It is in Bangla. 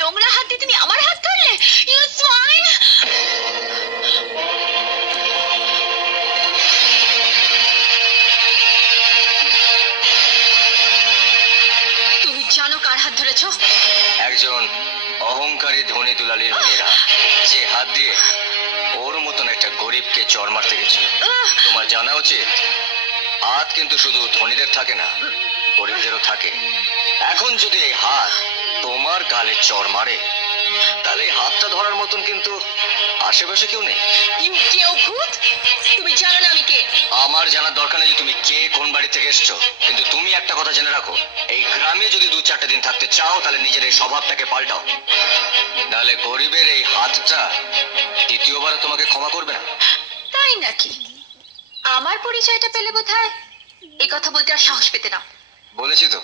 নোংরা হাত দিয়ে তুমি আমার হাত ধরলে? You swine! তুমি জানো কার হাত ধরেছো? একজন অহংকারী ধনী দুলালির মেয়েরা, যে হাত দিয়ে ওর মতন একটা গরিবকে চড় মারতে গেছিল। তোমার জানা উচিত, হাত কিন্তু শুধু ধনীদের থাকে না, গরিবদেরও থাকে। এখন যদি এই হাত তোমার গালে চড় মারে, তাহলে এই হাতটা ধরার মতন কিন্তু আশেপাশে কেউ নেই। ইউ কেউ ভূত! তুমি জানো না আমি কে? আমার জানার দরকার নেই যে তুমি কে, কোন বাড়ি থেকে এসছো, কিন্তু তুমি একটা কথা জেনে রাখো, এই গ্রামে যদি 2-4 দিন থাকতে চাও, তাহলে নিজের এই স্বভাবটাকে পাল্টাও, নাহলে গরিবের এই হাতটা দ্বিতীয়বার তোমাকে ক্ষমা করবে না। তাই নাকি? আমার পরিচয়টা পেলে বোধহয় এই কথা বলতে আর সাহস পেতে না। বলেছি তো,